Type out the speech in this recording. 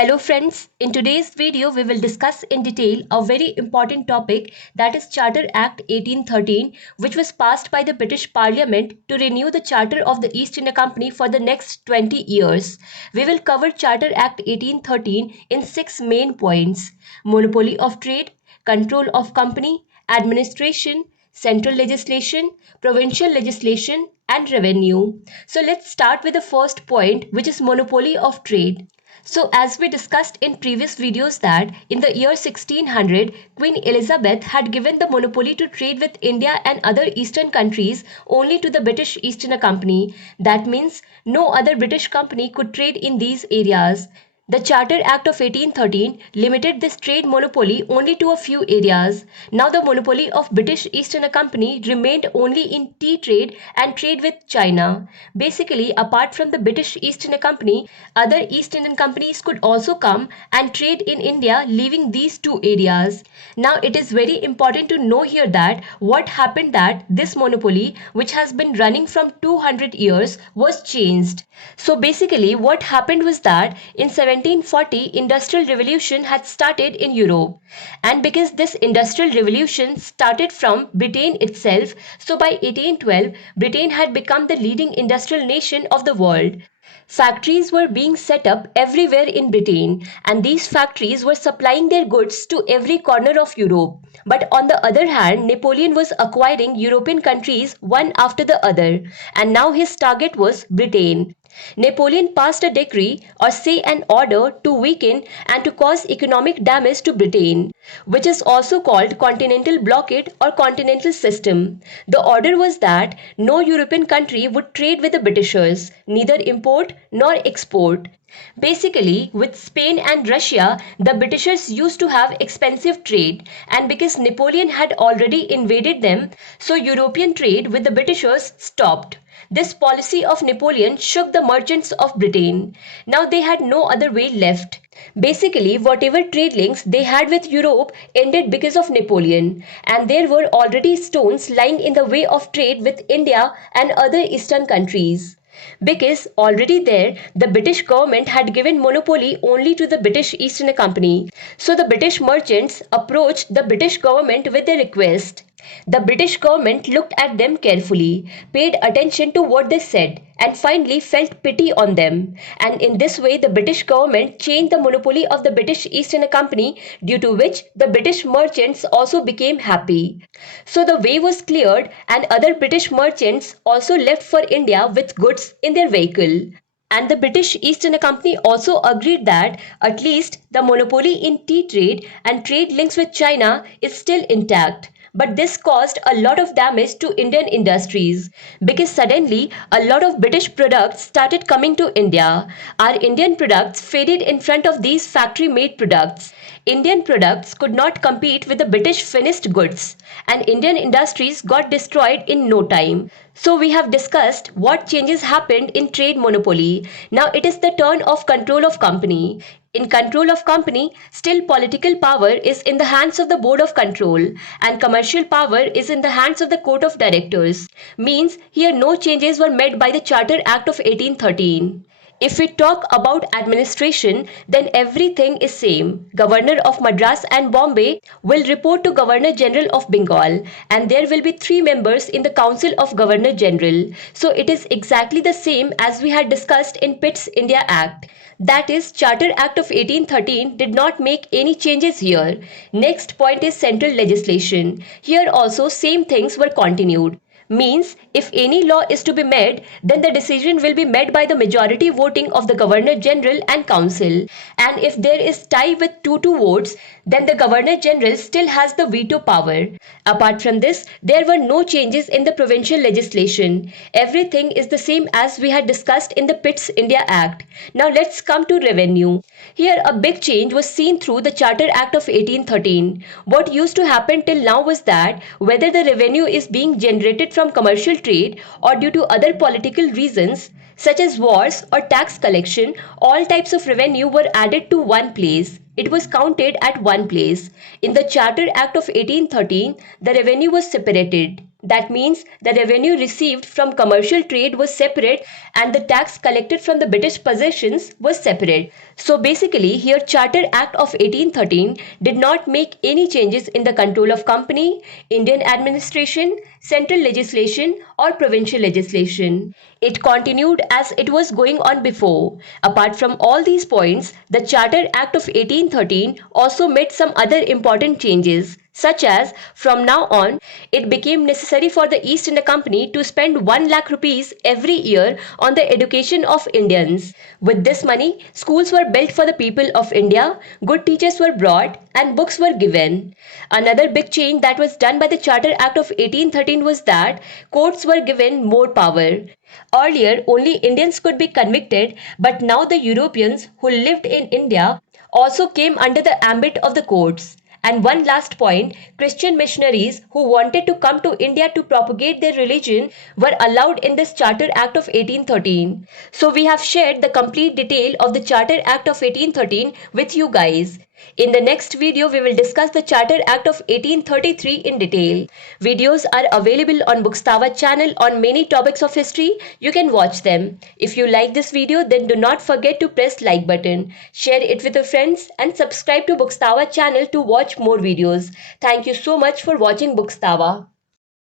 Hello friends, in today's video we will discuss in detail a very important topic, that is Charter Act 1813, which was passed by the British Parliament to renew the Charter of the East India Company for the next 20 years. We will cover Charter Act 1813 in 6 main points: monopoly of trade, control of company, administration, central legislation, provincial legislation, and revenue. So let's start with the first point, which is monopoly of trade. So as we discussed in previous videos that in the year 1600, Queen Elizabeth had given the monopoly to trade with India and other eastern countries only to the British East India Company. That means no other British company could trade in these areas. The Charter Act of 1813 limited this trade monopoly only to a few areas. Now the monopoly of British East India Company remained only in tea trade and trade with China. Basically, apart from the British East India Company, other East Indian companies could also come and trade in India, leaving these two areas. Now it is very important to know here that what happened, that this monopoly, which has been running from 200 years, was changed. So basically what happened was that in 1740 industrial revolution had started in Europe, and because this industrial revolution started from Britain itself, so by 1812 Britain had become the leading industrial nation of the world. Factories were being set up everywhere in Britain, and these factories were supplying their goods to every corner of Europe. But on the other hand, Napoleon was acquiring European countries one after the other, and now his target was Britain. Napoleon passed a decree, or say an order, to weaken and to cause economic damage to Britain, which is also called continental blockade or continental system. The order was that no European country would trade with the Britishers, neither import nor export. Basically, with Spain and Russia, the Britishers used to have expensive trade, and because Napoleon had already invaded them, so European trade with the Britishers stopped. This policy of Napoleon shook the merchants of Britain. Now they had no other way left. Basically, whatever trade links they had with Europe ended because of Napoleon, and there were already stones lying in the way of trade with India and other eastern countries. Because already there, the British government had given monopoly only to the British East India Company. So the British merchants approached the British government with a request. The British government looked at them carefully, paid attention to what they said, and finally felt pity on them. And in this way, the British government changed the monopoly of the British East India Company, due to which the British merchants also became happy. So the way was cleared, and other British merchants also left for India with goods in their vehicle. And the British East India Company also agreed that at least the monopoly in tea trade and trade links with China is still intact. But this caused a lot of damage to Indian industries, because suddenly a lot of British products started coming to India. Our Indian products faded in front of these factory made products. Indian products could not compete with the British finished goods, and Indian industries got destroyed in no time. So we have discussed what changes happened in trade monopoly. Now it is the turn of control of company. In control of company, still political power is in the hands of the board of control, and commercial power is in the hands of the court of directors. Means here no changes were made by the Charter Act of 1813. If we talk about administration, then everything is same. Governor of Madras and Bombay will report to Governor General of Bengal, and there will be 3 members in the Council of Governor General. So it is exactly the same as we had discussed in Pitt's India Act. That is, Charter Act of 1813 did not make any changes here. Next point is central legislation. Here also same things were continued. Means if any law is to be made, then the decision will be made by the majority voting of the Governor General and Council. And if there is tie with 2-2 votes, then the Governor General still has the veto power. Apart from this, there were no changes in the provincial legislation. Everything is the same as we had discussed in the Pitt's India Act. Now let's come to revenue. Here a big change was seen through the Charter Act of 1813. What used to happen till now was that whether the revenue is being generated from commercial trade or due to other political reasons such as wars or tax collection, all types of revenue were added to one place. It was counted at one place. In the Charter Act of 1813, the revenue was separated. That means the revenue received from commercial trade was separate and the tax collected from the British possessions was separate. So basically, here Charter Act of 1813 did not make any changes in the control of company, Indian administration, central legislation or provincial legislation. It continued as it was going on before. Apart from all these points, the Charter Act of 1813 also made some other important changes, such as from now on it became necessary for the East India Company to spend 1 lakh rupees every year on the education of Indians. With this money, schools were built for the people of India, good teachers were brought, and books were given. Another big change that was done by the Charter Act of 1813 was that courts were given more power. Earlier, only Indians could be convicted, but now the Europeans who lived in India also came under the ambit of the courts. And one last point, Christian missionaries who wanted to come to India to propagate their religion were allowed in this Charter Act of 1813. So we have shared the complete detail of the Charter Act of 1813 with you guys. In the next video, we will discuss the Charter Act of 1833 in detail. Videos are available on Bookstava channel on many topics of history. You can watch them. If you like this video, then do not forget to press like button. Share it with your friends and subscribe to Bookstava channel to watch more videos. Thank you so much for watching Bookstava.